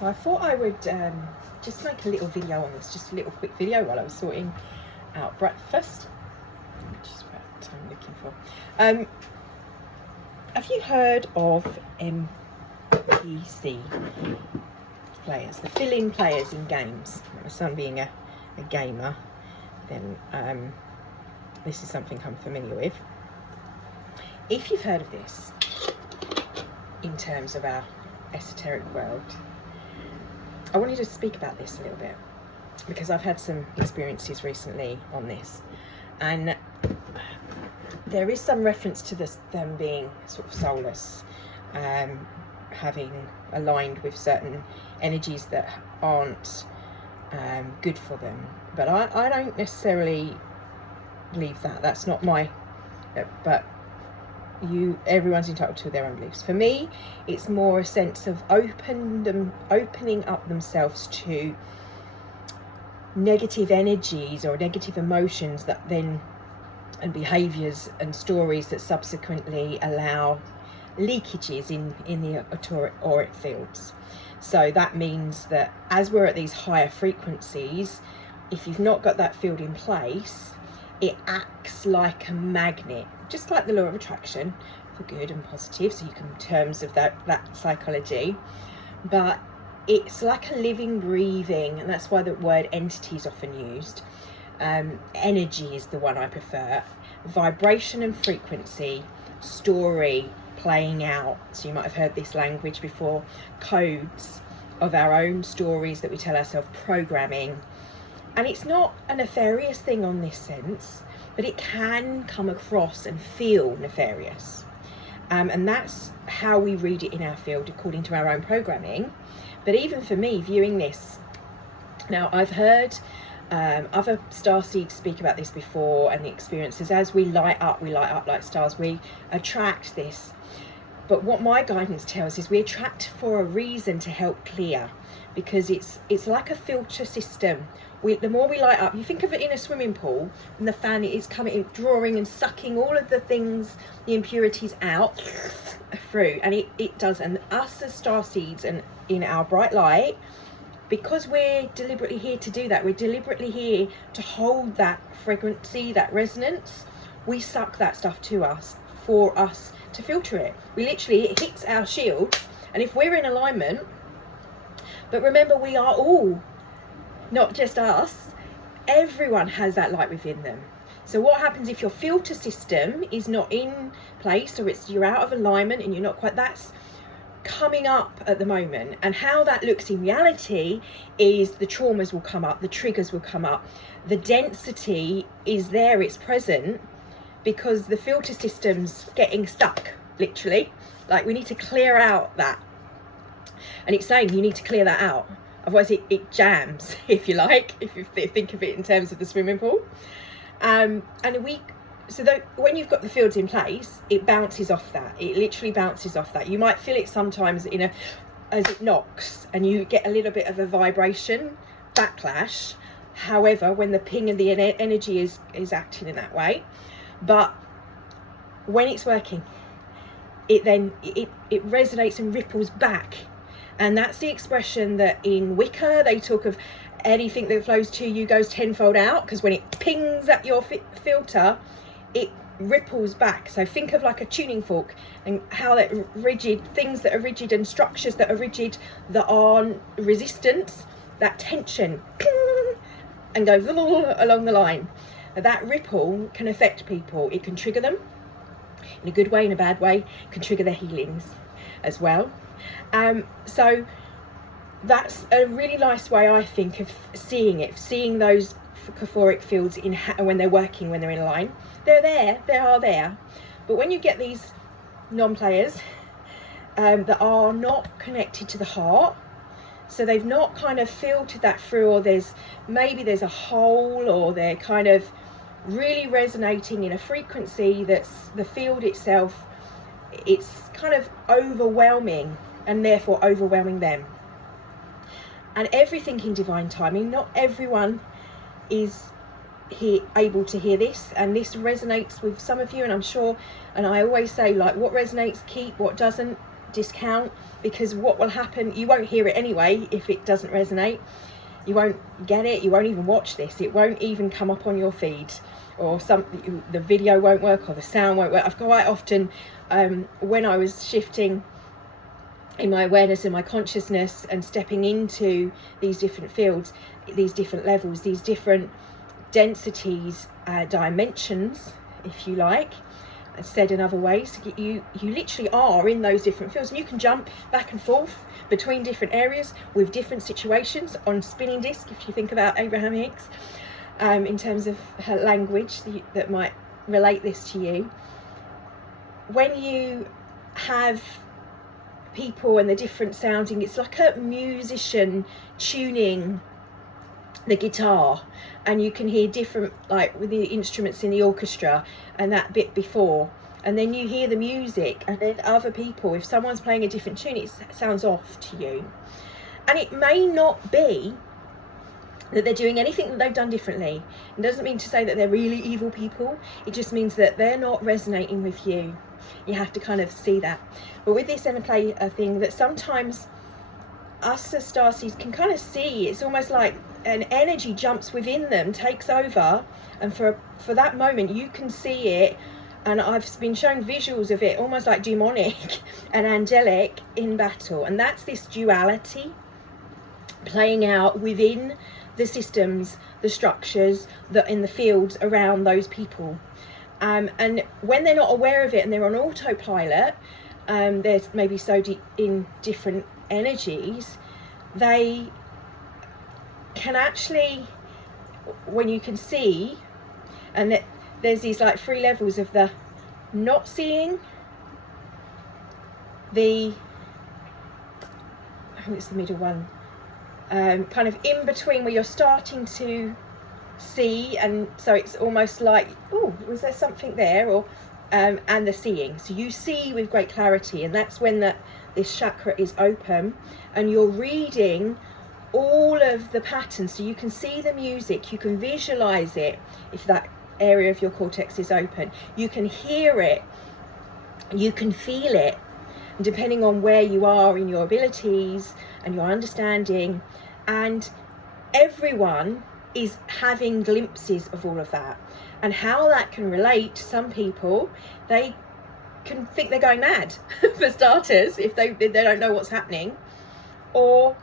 So I thought I would just make a little video on this, just a little quick video while I was sorting out breakfast, which is what I'm looking for. Have you heard of NPC players, the fill-in players in games? My son being a gamer, then this is something I'm familiar with. If you've heard of this in terms of our esoteric world, I wanted to speak about this a little bit because I've had some experiences recently on this, and there is some reference to them being sort of soulless, having aligned with certain energies that aren't good for them. But I don't necessarily believe that. That's not my, but everyone's entitled to their own beliefs. For me, it's more a sense of opening up themselves to negative energies or negative emotions that then, and behaviours and stories that subsequently allow leakages in the auric fields. So that means that as we're at these higher frequencies, if you've not got that field in place, it acts like a magnet, just like the law of attraction, for good and positive, so you can, in terms of that psychology, but it's like a living, breathing, and that's why the word entity is often used. Energy is the one I prefer. Vibration and frequency, story playing out. So you might have heard this language before. Codes of our own stories that we tell ourselves, programming. And it's not a nefarious thing on this sense, but it can come across and feel nefarious. And that's how we read it in our field according to our own programming. But even for me, viewing this, now I've heard other starseeds speak about this before, and the experiences as we light up like stars, we attract this. But what my guidance tells is we attract for a reason, to help clear, because it's like a filter system. The more we light up, you think of it in a swimming pool, and the fan is coming in, drawing and sucking all of the things, the impurities out through, and it does. And us as starseeds and in our bright light, because we're deliberately here to do that, we're deliberately here to hold that frequency, that resonance, we suck that stuff to us for us to filter it. It hits our shield, and if we're in alignment, but remember, we are all, not just us, everyone has that light within them. So what happens if your filter system is not in place, or you're out of alignment and you're not quite, that's coming up at the moment. And how that looks in reality is the traumas will come up, the triggers will come up, the density is there, it's present, because the filter system's getting stuck, literally. Like, we need to clear out that, and it's saying you need to clear that out, otherwise it jams, if you like, if you think of it in terms of the swimming pool. So when you've got the fields in place, it bounces off that. It literally bounces off that. You might feel it sometimes as it knocks, and you get a little bit of a vibration backlash. However, when the ping of the energy is acting in that way, but when it's working, it resonates and ripples back. And that's the expression that in Wicca they talk of, anything that flows to you goes tenfold out, because when it pings at your filter, it ripples back. So think of like a tuning fork, and how that rigid, things that are rigid and structures that are rigid, that are resistance, that tension, ping, and goes along the line. That ripple can affect people. It can trigger them in a good way, in a bad way. It can trigger their healings as well. So that's a really nice way, I think, of seeing those euphoric fields when they're working, when they're in line. They are there. But when you get these non-players that are not connected to the heart, so they've not kind of filtered that through, or there's a hole, or they're kind of really resonating in a frequency that's the field itself, it's kind of overwhelming, and therefore overwhelming them. And everything in divine timing, not everyone is able to hear this, and this resonates with some of you, and I'm sure, and I always say, like, what resonates keep, what doesn't discount, because what will happen, you won't hear it anyway if it doesn't resonate. You won't get it, you won't even watch this, it won't even come up on your feed, or the video won't work, or the sound won't work. I've quite often, when I was shifting in my awareness and my consciousness and stepping into these different fields, these different levels, these different densities, dimensions, if you like, said in other ways, you literally are in those different fields, and you can jump back and forth between different areas with different situations on spinning disc, if you think about Abraham Hicks, in terms of her language that might relate this to you. When you have people and the different sounding, it's like a musician tuning the guitar, and you can hear different, like with the instruments in the orchestra and that bit before, and then you hear the music, and then other people, if someone's playing a different tune, it sounds off to you. And it may not be that they're doing anything that they've done differently. It doesn't mean to say that they're really evil people, it just means that they're not resonating with you. You have to kind of see that. But with this interplay thing, that sometimes us as starseeds can kind of see, it's almost like an energy jumps within them, takes over, and for that moment you can see it. And I've been shown visuals of it almost like demonic and angelic in battle, and that's this duality playing out within the systems, the structures that in the fields around those people. And when they're not aware of it and they're on autopilot, they're maybe so deep in different energies, they can actually, when you can see, and that there's these like 3 levels of the not seeing, I think it's the middle one, kind of in between where you're starting to see, and so it's almost like, oh, was there something there, or and the seeing, so you see with great clarity, and that's when this chakra is open, and you're reading all of the patterns, so you can see the music, you can visualize it if that area of your cortex is open, you can hear it, you can feel it, and depending on where you are in your abilities and your understanding, and everyone is having glimpses of all of that. And how that can relate to some people, they can think they're going mad for starters, if they don't know what's happening, or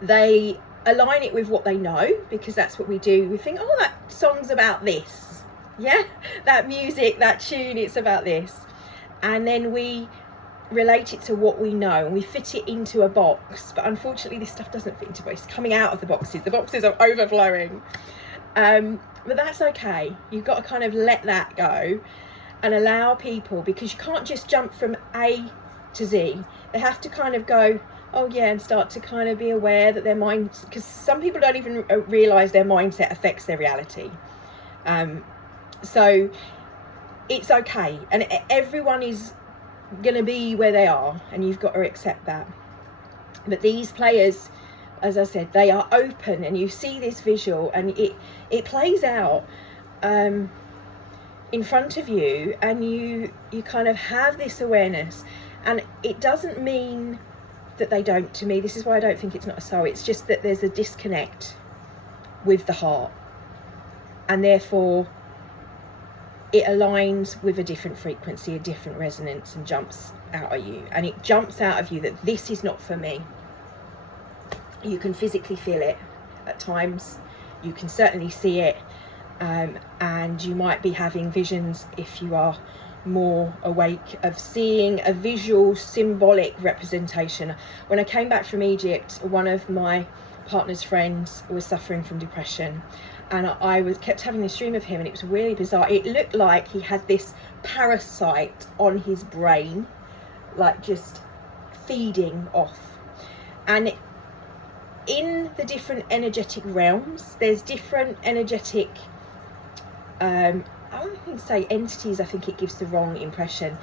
they align it with what they know, because that's what we do. We think, oh, that song's about this, yeah, that music, that tune, it's about this, and then we relate it to what we know, and we fit it into a box. But unfortunately this stuff doesn't fit into boxes. It's coming out of the boxes are overflowing, but that's okay. You've got to kind of let that go and allow people, because you can't just jump from A to Z. They have to kind of go, oh yeah, and start to kind of be aware that their mind, because some people don't even realize their mindset affects their reality, so it's okay, and everyone is going to be where they are, and you've got to accept that. But these players, as I said, they are open, and you see this visual, and it plays out in front of you, and you kind of have this awareness. And it doesn't mean that they don't, to me, this is why I don't think it's not a soul, it's just that there's a disconnect with the heart, and therefore it aligns with a different frequency, a different resonance, and jumps out at you. And it jumps out of you that this is not for me. You can physically feel it at times, you can certainly see it, and you might be having visions, if you are more awake, of seeing a visual symbolic representation. When I came back from Egypt, one of my partner's friends was suffering from depression, and I kept having this dream of him, and it was really bizarre. It looked like he had this parasite on his brain, like just feeding off. And in the different energetic realms, there's different energetic, I don't even say entities, I think it gives the wrong impression,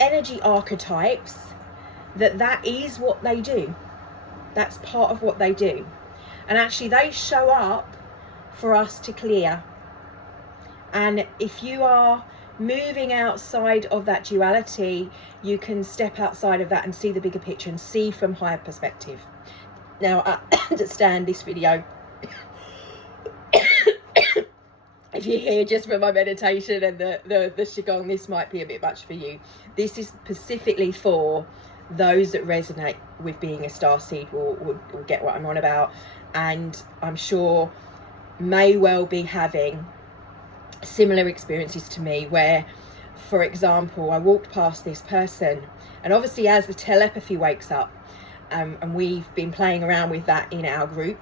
energy archetypes, that is what they do. That's part of what they do. And actually they show up for us to clear. And if you are moving outside of that duality, you can step outside of that and see the bigger picture and see from higher perspective. Now, I understand this video, if you hear just from my meditation and the Qigong, this might be a bit much for you. This is specifically for those that resonate with being a starseed will get what I'm on about, and I'm sure may well be having similar experiences to me, where, for example, I walked past this person, and obviously as the telepathy wakes up, and we've been playing around with that in our group,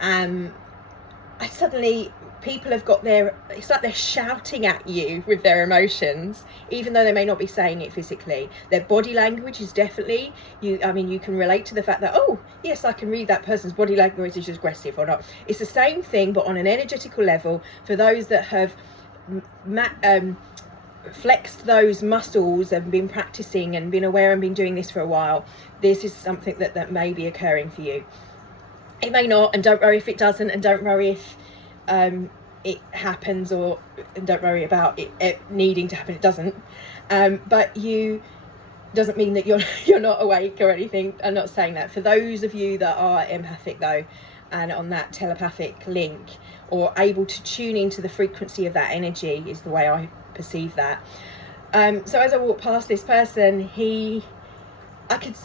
I suddenly, people have got it's like they're shouting at you with their emotions, even though they may not be saying it physically. Their body language is definitely, you can relate to the fact that, oh yes, I can read that person's body language is aggressive or not. It's the same thing, but on an energetical level. For those that have flexed those muscles and been practicing and been aware and been doing this for a while, this is something that may be occurring for you. It may not, and don't worry if it doesn't, and don't worry if it happens, and don't worry about it needing to happen. It doesn't, but doesn't mean that you're not awake or anything. I'm not saying that. For those of you that are empathic though, and on that telepathic link, or able to tune into the frequency of that energy, is the way I perceive that. So as I walked past this person, I could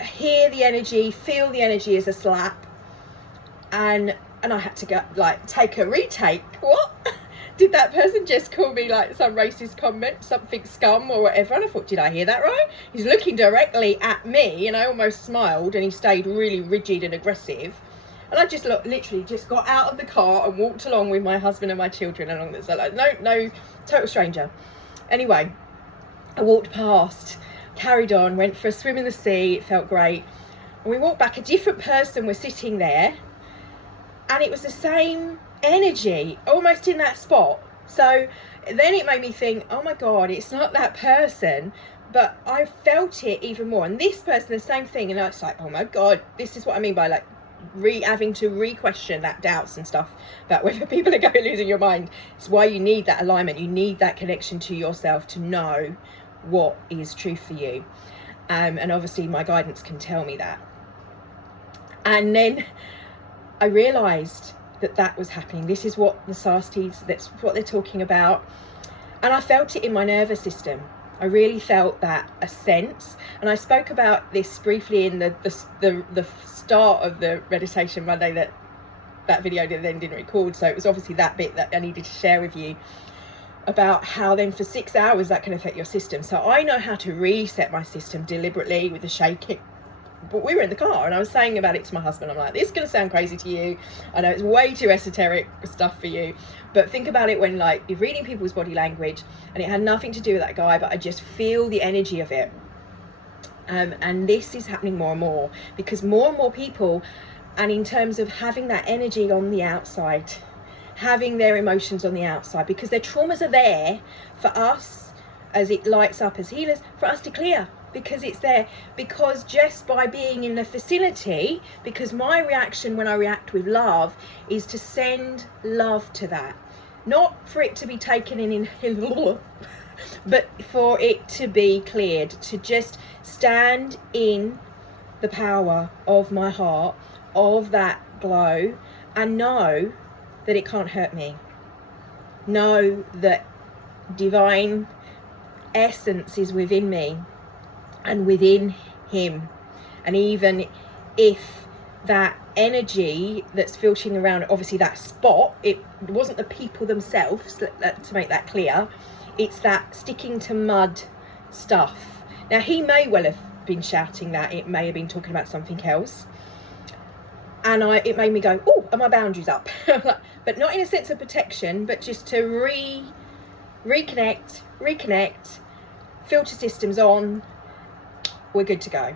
hear the energy, feel the energy as a slap, and I had to go, like, take a retake. What? Did that person just call me like some racist comment, something scum or whatever? And I thought, did I hear that right? He's looking directly at me, and I almost smiled, and he stayed really rigid and aggressive. And I just literally just got out of the car and walked along with my husband and my children along the side. Like, no, total stranger. Anyway, I walked past, carried on, went for a swim in the sea. It felt great. And we walked back, a different person was sitting there, and it was the same energy, almost in that spot. So then it made me think, oh my God, it's not that person, but I felt it even more. And this person, the same thing. And I was like, oh my God, this is what I mean by like having to re-question that doubts and stuff about whether people are going losing your mind. It's why you need that alignment. You need that connection to yourself to know what is true for you. And obviously my guidance can tell me that. And then I realised that was happening. This is what the Sarsteeds, that's what they're talking about. And I felt it in my nervous system. I really felt that, a sense. And I spoke about this briefly in the start of the Meditation Monday that video then didn't record. So it was obviously that bit that I needed to share with you, about how then for 6 hours that can affect your system. So I know how to reset my system deliberately with the shaking. But we were in the car, and I was saying about it to my husband. I'm like, this is going to sound crazy to you. I know it's way too esoteric stuff for you, but think about it when, like, you're reading people's body language, and it had nothing to do with that guy, but I just feel the energy of it. And this is happening more and more, because more and more people, and in terms of having that energy on the outside, having their emotions on the outside, because their traumas are there for us, as it lights up as healers, for us to clear. Because it's there, because just by being in the facility, because my reaction when I react with love is to send love to that, not for it to be taken in but for it to be cleared, to just stand in the power of my heart, of that glow, and know that it can't hurt me. Know that divine essence is within me and within him. And even if that energy that's filtering around, obviously that spot, it wasn't the people themselves, to make that clear, it's that sticking to mud stuff. Now he may well have been shouting that, it may have been talking about something else, and it made me go, oh, are my boundaries up? But not in a sense of protection, but just to reconnect, filter systems on, we're good to go.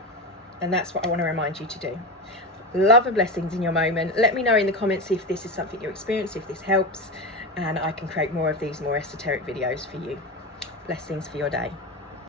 And that's what I want to remind you to do. Love and blessings in your moment. Let me know in the comments if this is something you experience, if this helps, and I can create more of these more esoteric videos for you. Blessings for your day.